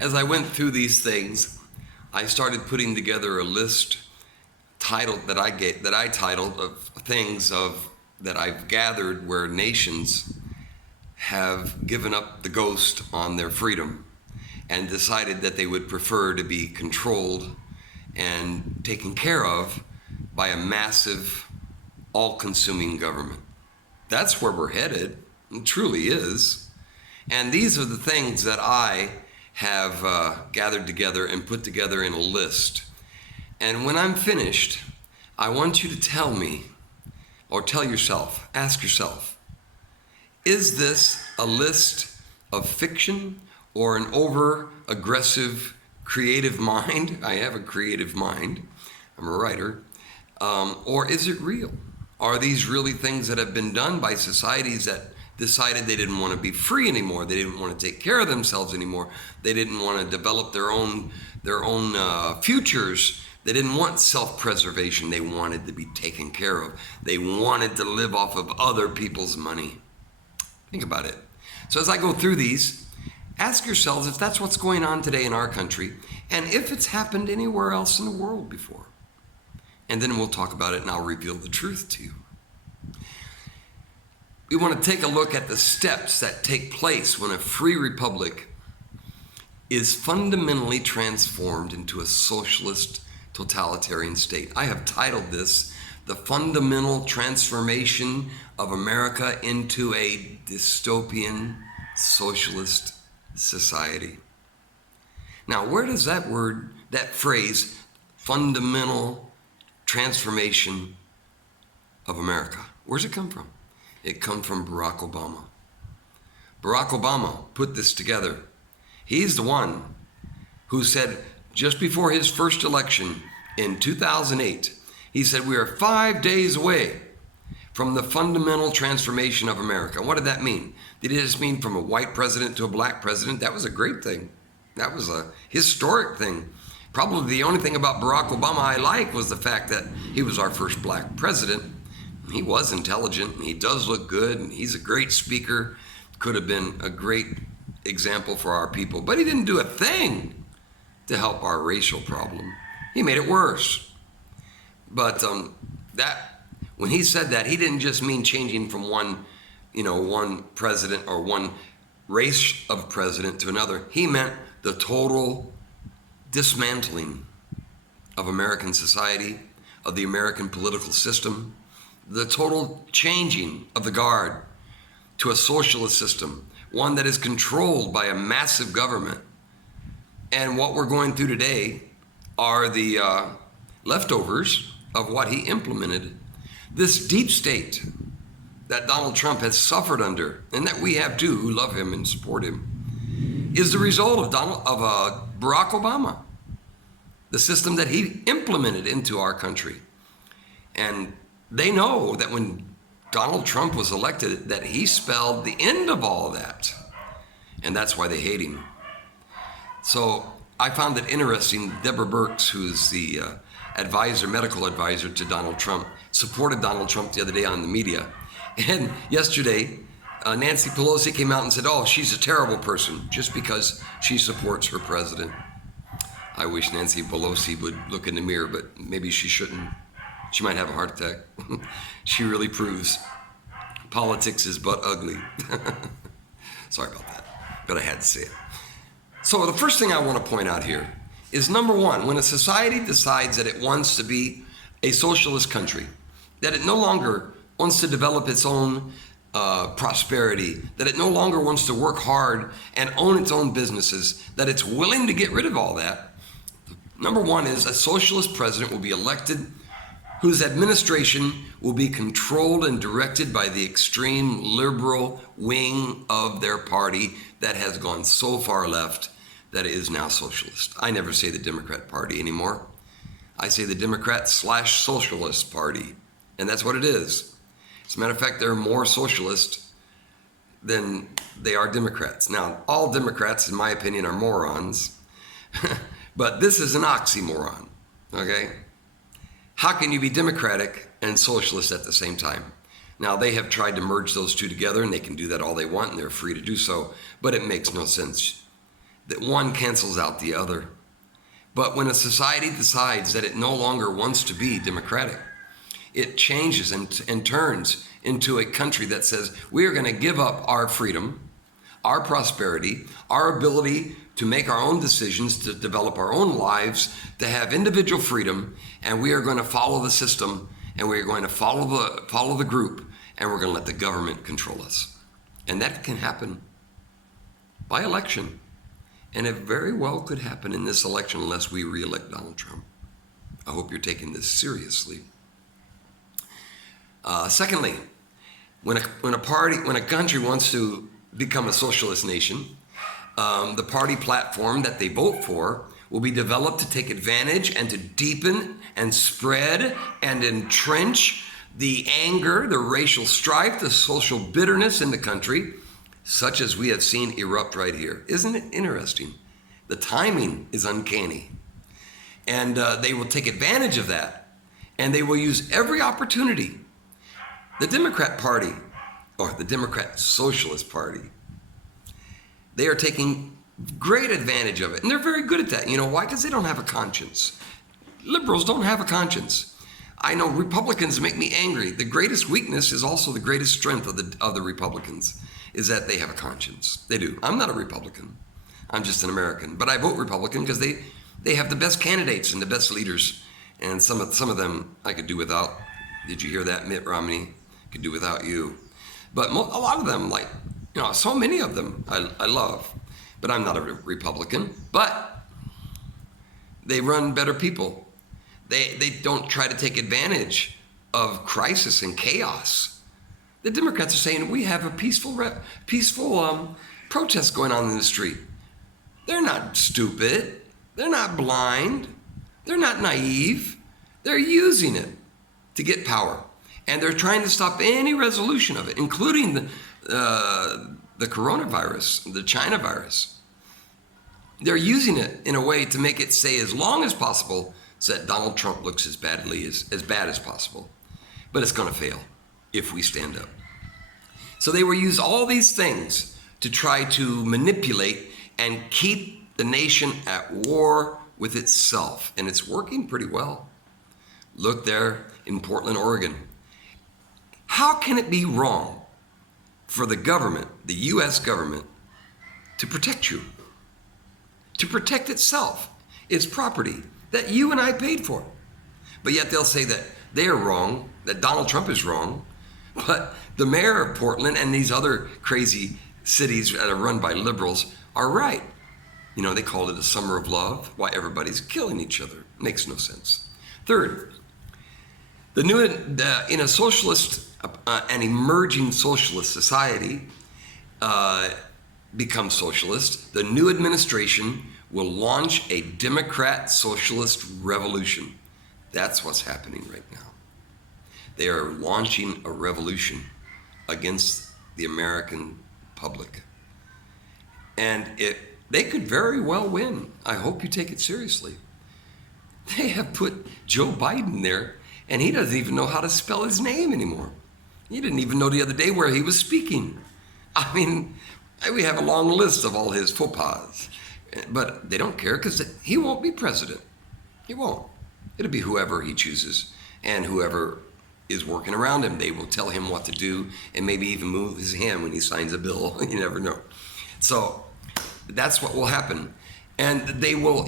As I went through these things, I started putting together a list titled that I titled of things that I've gathered where nations have given up the ghost on their freedom and decided that they would prefer to be controlled and taken care of by a massive, all-consuming government. That's where we're headed. It truly is. And these are the things that I have gathered together and put together in a list. And when I'm finished, I want you to tell me, or tell yourself, ask yourself, is this a list of fiction or an over-aggressive creative mind? I have a creative mind. I'm a writer. Or is it real? Are these really things that have been done by societies that decided they didn't want to be free anymore? They didn't want to take care of themselves anymore. They didn't want to develop their own futures. They didn't want self-preservation. They wanted to be taken care of. They wanted to live off of other people's money. Think about it. So as I go through these, ask yourselves if that's what's going on today in our country and if it's happened anywhere else in the world before. And then we'll talk about it and I'll reveal the truth to you. We want to take a look at the steps that take place when a free republic is fundamentally transformed into a socialist totalitarian state. I have titled this, The Fundamental Transformation of America into a Dystopian Socialist Society. Now, where does that phrase, fundamental transformation of America, where's it come from? It comes from Barack Obama. Barack Obama put this together. He's the one who said just before his first election in 2008, he said, we are 5 days away from the fundamental transformation of America. What did that mean? Did it just mean from a white president to a black president? That was a great thing. That was a historic thing. Probably the only thing about Barack Obama I like was the fact that he was our first black president. He was intelligent, and he does look good, and he's a great speaker. Could have been a great example for our people, but he didn't do a thing to help our racial problem. He made it worse. But when he said that, he didn't just mean changing from one president or one race of president to another. He meant the total dismantling of American society, of the American political system, the total changing of the guard to a socialist system, one that is controlled by a massive government. And what we're going through today are the leftovers of what he implemented. This deep state that Donald Trump has suffered under, and that we have too, who love him and support him, is the result of Barack Obama, the system that he implemented into our country. And they know that when Donald Trump was elected, that he spelled the end of all that. And that's why they hate him. So I found it interesting, Deborah Birx, who's the medical advisor to Donald Trump, supported Donald Trump the other day on the media. And yesterday, Nancy Pelosi came out and said, oh, she's a terrible person just because she supports her president. I wish Nancy Pelosi would look in the mirror, but maybe she shouldn't. She might have a heart attack. She really proves politics is but ugly. Sorry about that, but I had to say it. So the first thing I want to point out here is, number one, when a society decides that it wants to be a socialist country, that it no longer wants to develop its own prosperity, that it no longer wants to work hard and own its own businesses, that it's willing to get rid of all that, number one is a socialist president will be elected whose administration will be controlled and directed by the extreme liberal wing of their party that has gone so far left that it is now socialist. I never say the Democrat Party anymore. I say the Democrat/Socialist Party, and that's what it is. As a matter of fact, they're more socialist than they are Democrats. Now, all Democrats, in my opinion, are morons, but this is an oxymoron, okay? How can you be Democratic and socialist at the same time? Now, they have tried to merge those two together, and they can do that all they want, and they're free to do so, but it makes no sense. that one cancels out the other. But when a society decides that it no longer wants to be democratic, it changes and turns into a country that says, we are going to give up our freedom, our prosperity, our ability to make our own decisions, to develop our own lives, to have individual freedom, and we are going to follow the system, and we are going to follow the group, and we're going to let the government control us. And that can happen by election. And it very well could happen in this election unless we re-elect Donald Trump. I hope you're taking this seriously. Secondly, when a country wants to become a socialist nation, the party platform that they vote for will be developed to take advantage and to deepen and spread and entrench the anger, the racial strife, the social bitterness in the country, such as we have seen erupt right here. Isn't it interesting? The timing is uncanny. And they will take advantage of that, and they will use every opportunity. The Democrat Party, or the Democratic-Socialist Party, they are taking great advantage of it, and they're very good at that. You know why? Because they don't have a conscience. Liberals don't have a conscience. I know Republicans make me angry. The greatest weakness is also the greatest strength of the Republicans, is that they have a conscience. They do. I'm not a Republican. I'm just an American. But I vote Republican because they have the best candidates and the best leaders. And some of them I could do without. Did you hear that, Mitt Romney? Could do without you. But a lot of them, like, you know, so many of them I love. But I'm not a Republican. But they run better people. They don't try to take advantage of crisis and chaos. The Democrats are saying we have a peaceful protest going on in the street. They're not stupid. They're not blind. They're not naive. They're using it to get power. And they're trying to stop any resolution of it, including the coronavirus, the China virus. They're using it in a way to make it stay as long as possible so that Donald Trump looks as bad as possible. But it's going to fail if we stand up. So they will use all these things to try to manipulate and keep the nation at war with itself. And it's working pretty well. Look there in Portland, Oregon. How can it be wrong for the government, the U.S. government, to protect you? To protect itself, its property that you and I paid for. But yet they'll say that they're wrong, that Donald Trump is wrong. But the mayor of Portland and these other crazy cities that are run by liberals are right. You know, they call it a summer of love. Why everybody's killing each other. Makes no sense. Third, in a socialist, an emerging socialist society becomes socialist, the new administration will launch a Democrat-Socialist Revolution. That's what's happening right now. They are launching a revolution against the American public. And they could very well win. I hope you take it seriously. They have put Joe Biden there, and he doesn't even know how to spell his name anymore. He didn't even know the other day where he was speaking. I mean, we have a long list of all his faux pas. But they don't care because he won't be president. He won't. It'll be whoever he chooses, and whoever is working around him. They will tell him what to do and maybe even move his hand when he signs a bill. You never know. So that's what will happen. And they will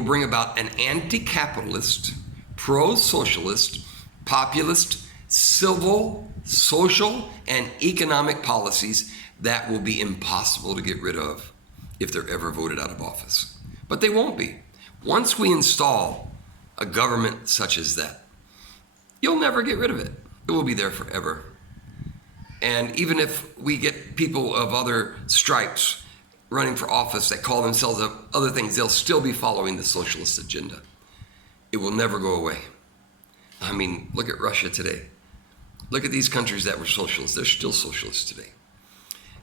bring about an anti-capitalist, pro-socialist, populist, civil, social, and economic policies that will be impossible to get rid of if they're ever voted out of office. But they won't be. Once we install a government such as that, you'll never get rid of it. It will be there forever. And even if we get people of other stripes running for office that call themselves other things, they'll still be following the socialist agenda. It will never go away. I mean, look at Russia today. Look at these countries that were socialist. They're still socialist today.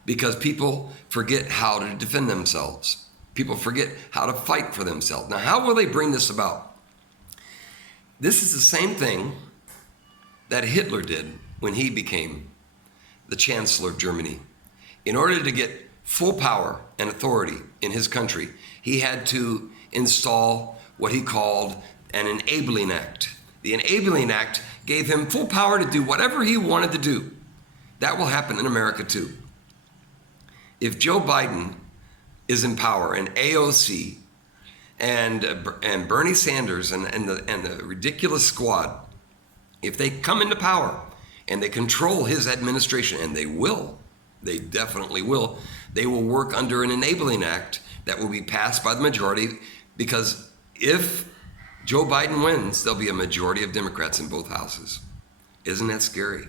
Because people forget how to defend themselves. People forget how to fight for themselves. Now, how will they bring this about? This is the same thing that Hitler did when he became the Chancellor of Germany. In order to get full power and authority in his country, he had to install what he called an enabling act. The enabling act gave him full power to do whatever he wanted to do. That will happen in America too. If Joe Biden is in power and AOC and Bernie Sanders and the ridiculous squad, if they come into power and they control his administration, and they definitely will, they will work under an enabling act that will be passed by the majority, because if Joe Biden wins, there'll be a majority of Democrats in both houses. Isn't that scary?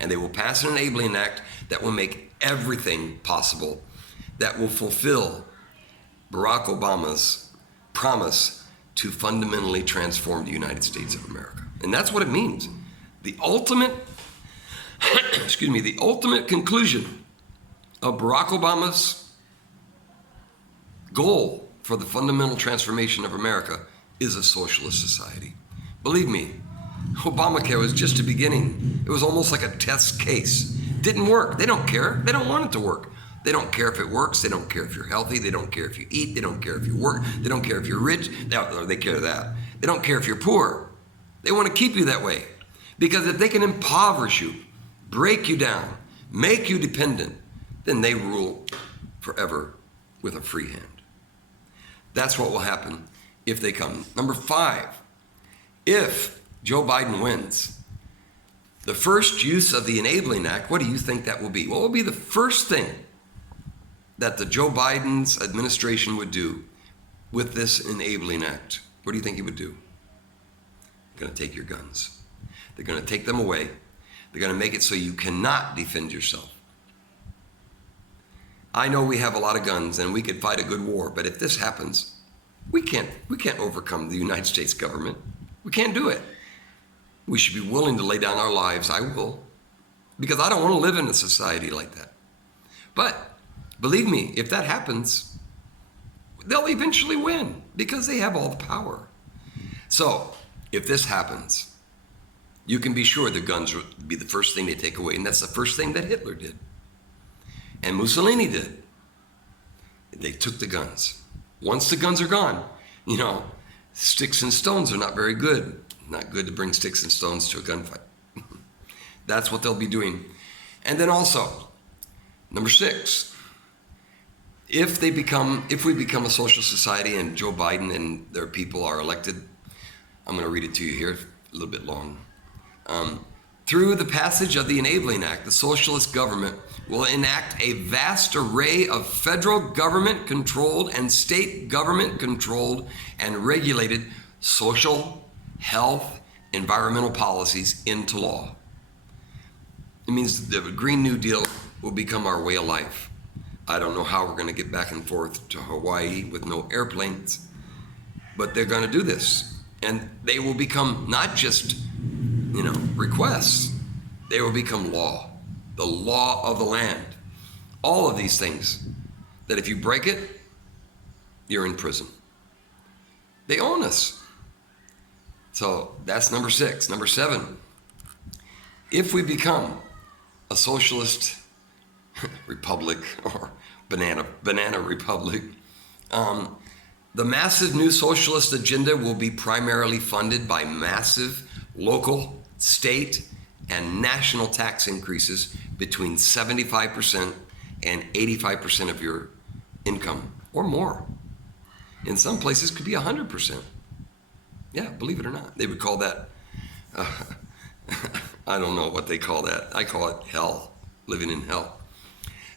And they will pass an enabling act that will make everything possible, that will fulfill Barack Obama's promise to fundamentally transform the United States of America. And that's what it means. The ultimate, the ultimate conclusion of Barack Obama's goal for the fundamental transformation of America is a socialist society. Believe me, Obamacare was just a beginning. It was almost like a test case. Didn't work. They don't care. They don't want it to work. They don't care if it works. They don't care if you're healthy. They don't care if you eat. They don't care if you work. They don't care if you're rich. They care that. They don't care if you're poor. They want to keep you that way. Because if they can impoverish you, break you down, make you dependent, then they rule forever with a free hand. That's what will happen if they come. Number 5, if Joe Biden wins, the first use of the Enabling Act, what do you think that will be? What will be the first thing that the Joe Biden's administration would do with this Enabling Act? What do you think he would do? They're going to take your guns. They're going to take them away. They're going to make it so you cannot defend yourself. I know we have a lot of guns and we could fight a good war, but if this happens, we can't overcome the United States government. We can't do it. We should be willing to lay down our lives. I will, because I don't want to live in a society like that. But believe me, if that happens, they'll eventually win because they have all the power. So if this happens, you can be sure the guns will be the first thing they take away. And that's the first thing that Hitler did. And Mussolini did. They took the guns. Once the guns are gone, sticks and stones are not very good. Not good to bring sticks and stones to a gunfight. That's what they'll be doing. And then also, number 6, if we become a social society and Joe Biden and their people are elected, I'm going to read it to you here, a little bit long. Through the passage of the Enabling Act, the Socialist Government will enact a vast array of federal government-controlled and state government-controlled and regulated social, health, environmental policies into law. It means the Green New Deal will become our way of life. I don't know how we're going to get back and forth to Hawaii with no airplanes, but they're going to do this. And they will become not just requests. They will become law, the law of the land. All of these things that if you break it, you're in prison. They own us. So that's number 6. Number 7, if we become a socialist republic or banana republic, the massive new socialist agenda will be primarily funded by massive local, state, and national tax increases between 75% and 85% of your income or more. In some places, it could be 100%. Yeah, believe it or not. They would call that, I don't know what they call that. I call it hell, living in hell.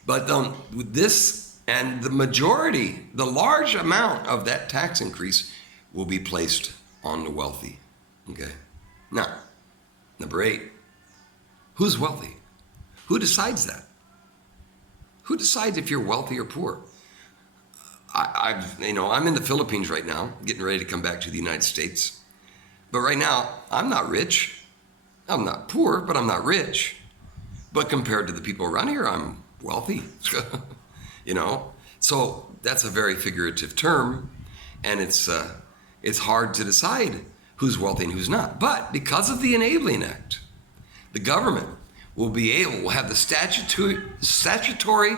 But with this, and the large amount of that tax increase will be placed on the wealthy. Okay. Now, number 8, who's wealthy? Who decides that? Who decides if you're wealthy or poor? I'm in the Philippines right now, getting ready to come back to the United States. But right now, I'm not rich. I'm not poor, but I'm not rich. But compared to the people around here, I'm wealthy. So that's a very figurative term, and it's hard to decide who's wealthy and who's not. But because of the Enabling Act, the government will have the statutory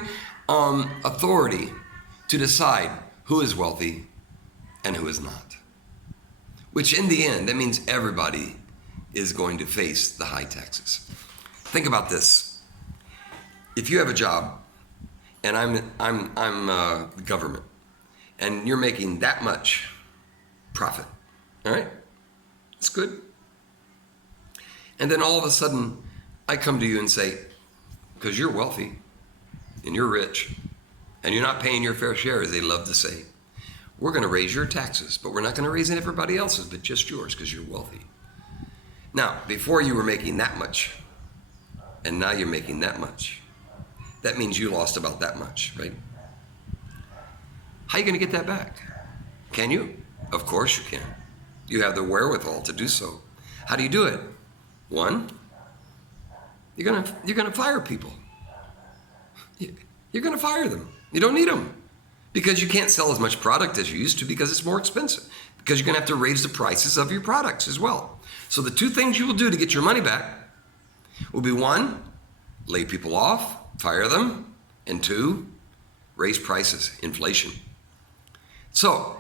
authority to decide who is wealthy and who is not. Which in the end, that means everybody is going to face the high taxes. Think about this. If you have a job and I'm the government and you're making that much profit, all right? It's good. And then all of a sudden I come to you and say, because you're wealthy and you're rich and you're not paying your fair share, as they love to say, we're going to raise your taxes, but we're not going to raise everybody else's, but just yours because you're wealthy. Now, before you were making that much, and now you're making that much. That means you lost about that much, right? How are you going to get that back? Can you? Of course you can. You have the wherewithal to do so. How do you do it? One, you're going to fire people. You're going to fire them. You don't need them because you can't sell as much product as you used to because it's more expensive, because you're going to have to raise the prices of your products as well. So the two things you will do to get your money back will be one, lay people off, fire them, and two, raise prices, inflation. So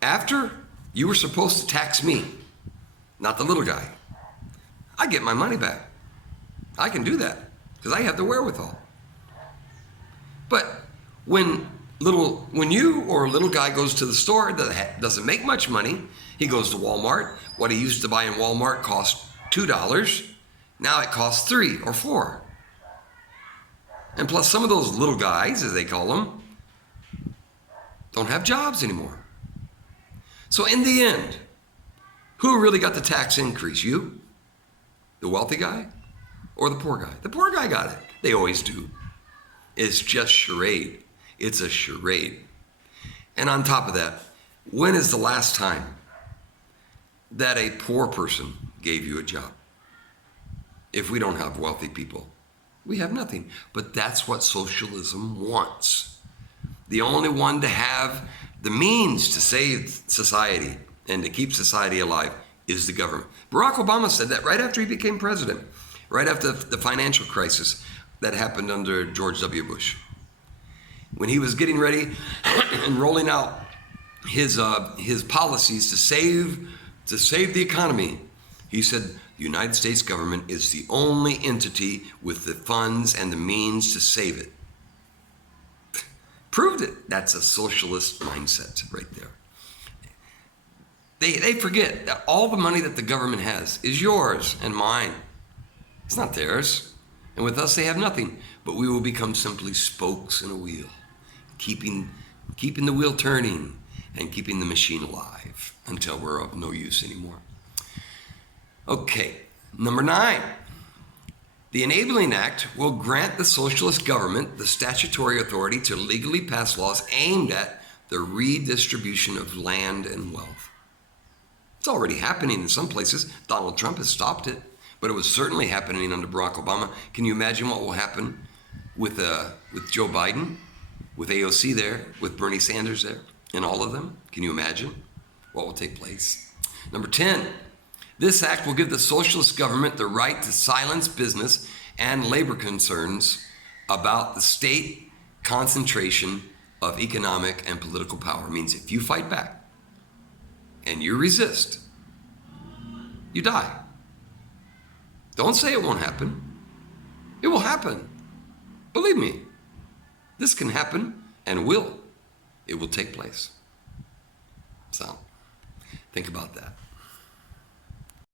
after you were supposed to tax me, not the little guy, I get my money back. I can do that because I have the wherewithal. But when you or a little guy goes to the store that doesn't make much money, he goes to Walmart. What he used to buy in Walmart cost $2. Now it costs $3 or $4. And plus some of those little guys, as they call them, don't have jobs anymore. So in the end, who really got the tax increase? You? The wealthy guy? Or the poor guy? The poor guy got it. They always do. It's just charade. It's a charade. And on top of that, when is the last time that a poor person gave you a job? If we don't have wealthy people, we have nothing. But that's what socialism wants. The only one to have the means to save society and to keep society alive is the government. Barack Obama said that right after he became president, right after the financial crisis that happened under George W. Bush. When he was getting ready and rolling out his policies to save the economy, he said, the United States government is the only entity with the funds and the means to save it. Proved it. That's a socialist mindset right there. They forget that all the money that the government has is yours and mine. It's not theirs. And with us, they have nothing. But we will become simply spokes in a wheel, keeping the wheel turning and keeping the machine alive until we're of no use anymore. Okay, number 9. The Enabling Act will grant the socialist government the statutory authority to legally pass laws aimed at the redistribution of land and wealth. It's already happening in some places. Donald Trump has stopped it, but it was certainly happening under Barack Obama. Can you imagine what will happen with Joe Biden, with AOC there, with Bernie Sanders there, and all of them? Can you imagine what will take place? Number 10. This act will give the socialist government the right to silence business and labor concerns about the state concentration of economic and political power. It means if you fight back and you resist, you die. Don't say it won't happen. It will happen. Believe me, this can happen and will. It will take place. So, think about that.